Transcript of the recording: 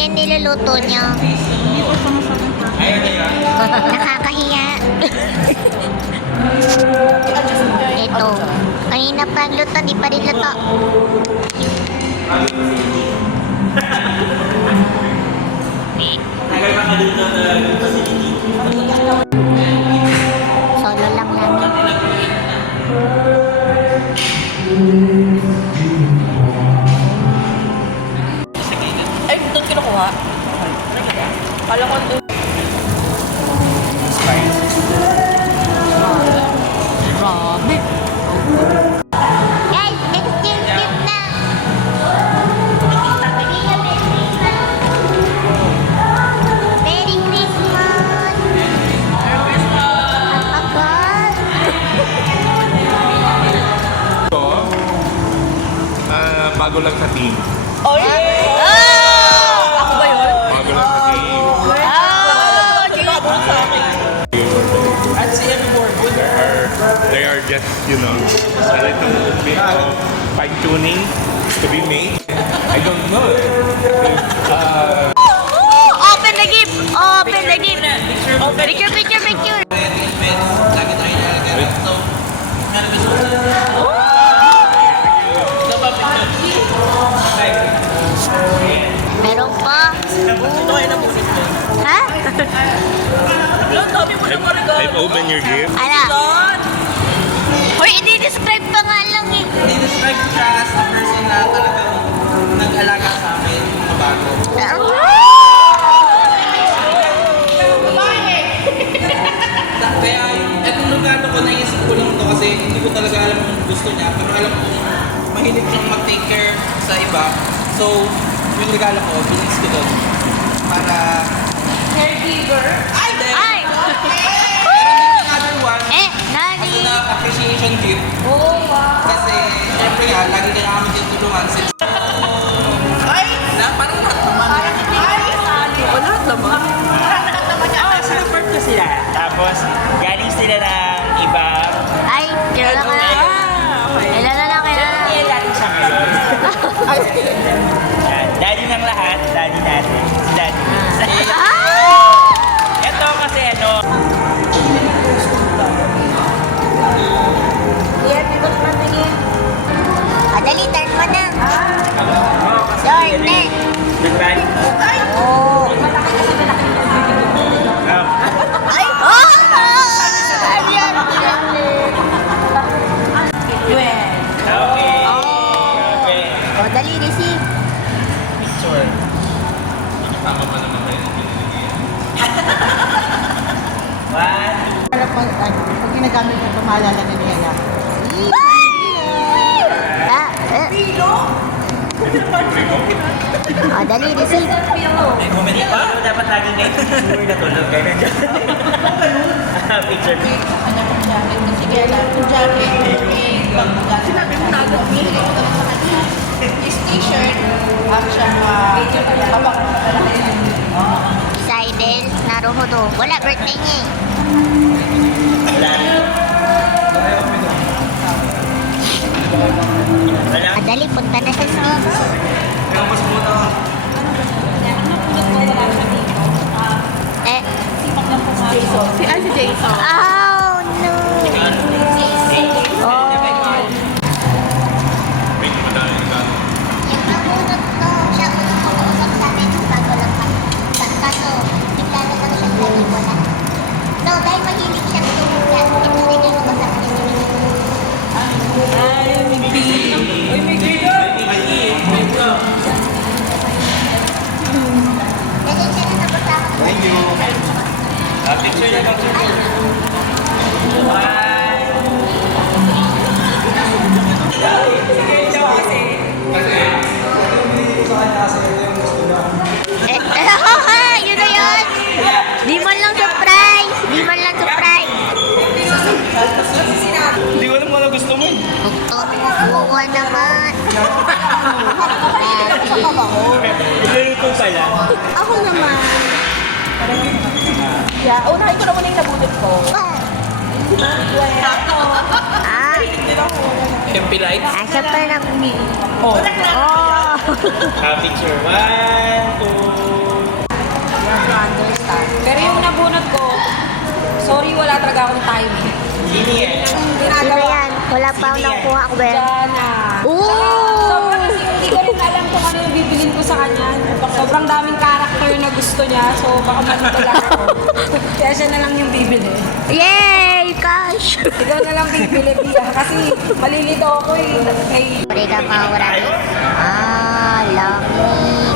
yan niluluto niya. Hindi ko sumasagot. Nakakahiya. Ito. Kanina pa ang luto, di pa rin luto. Solo lang namin. Ay, doon kinukuha. Kala ko doon. Grabe. Guys, exchange gift na. Merry Christmas. Agad. Bago lang sa team. Oy! Ako ba yun? Bago lang sa team. At si They are just, a little bit of fine-tuning to be made. I don't know. Open the gift. Open the gift. Picture. Meron pa. Ito ay nabulit ko. Ha? Ang dami mo naman regalo. I've opened your gift. Ala. Hoy, i-describe pa nga lang eh. Describe ko siya as the person na talagang nag-alaga sa amin na bago. Kaya etong regalo ko, naisip ko lang to kasi hindi ko talaga alam kung gusto niya. Pero alam ko mahilig siyang mag-take care sa iba. So, yung regalo ko, bilis ko doon. Para... Caregiver. Ay! Ay! Another one, Nani? na appreciation gift. Oh, wow. Kasi, syempre nga, lagi kaya kami tinutulungan. Ay! Na, parang naman. Wala naman. Support ko sila. Tapos, galing sila ng iba. Ay, kilala ka na. Kilala na. Kaya galing siya ngayon. Yan. Daddy ng lahat. Daddy natin. Si Daddy. Ito kasi Yan, ikot mo tingin. Dali, turn mo na. Turn na. Nagbalik. Oh. Ay! Oh! Ayan. Okay. Okay. Oh, dali, receive. Picture. Tama pa naman kayo ng piniligyan. One. Para pag ginagamit ko ito, maalala na niya yan. Oh, dali, receive. Hindi pa. Dapat lagi kayo picture na tulog kayo na dyan. Picture. Ano kung jacket? Kasi kaya lang, kung jacket, pag sinabi mo na agad, binigay ko naman sa kanya. His t-shirt, siyang kabak na malalaki. Sidel, naruhodo. Wala, birthday niya eh. Wala. Wala. Dali, punta na sa school. Eh, Si Jason. oh no. Oh. Wait, madami regalo. Yung namunod ko, siya kumuusap sa amin bago lang kami. Kaso, bigla na lang siyang naliwala. So, dahil mahilig siyang tumulat, ito rin yung mga sa kanya si Mimi. Ganyan siya na nabasa ako. Thank you. Picture na picture. Yun na yun. Di man lang surprise. Di man lang surprise. Hindi ko alam kung ano gusto mo. Oo naman. Iluluto pala. Ako naman. Yeah, unahin ko na muna yung nabunod ko. Ah, MP lights. siya pa lang. Oh. Oh. Picture. 1, 2, have to understand. Pero yung nabunot ko, sorry, wala talaga akong timing. Sino yan? Yung Sino ginagawa yan? Wala pa ako nakuha ko ba yan? Jana. Oo! Sobrang kasi hindi ko rin alam kung ano yung bibilin ko sa kanya. Sobrang daming character na gusto niya, so baka manito lang ako. Kaya siya na lang yung bibili. Yay! Cash! Ikaw na lang bibili, Pia. Kasi malilito ako eh. May Pwede ka mawala. Ah, lamig.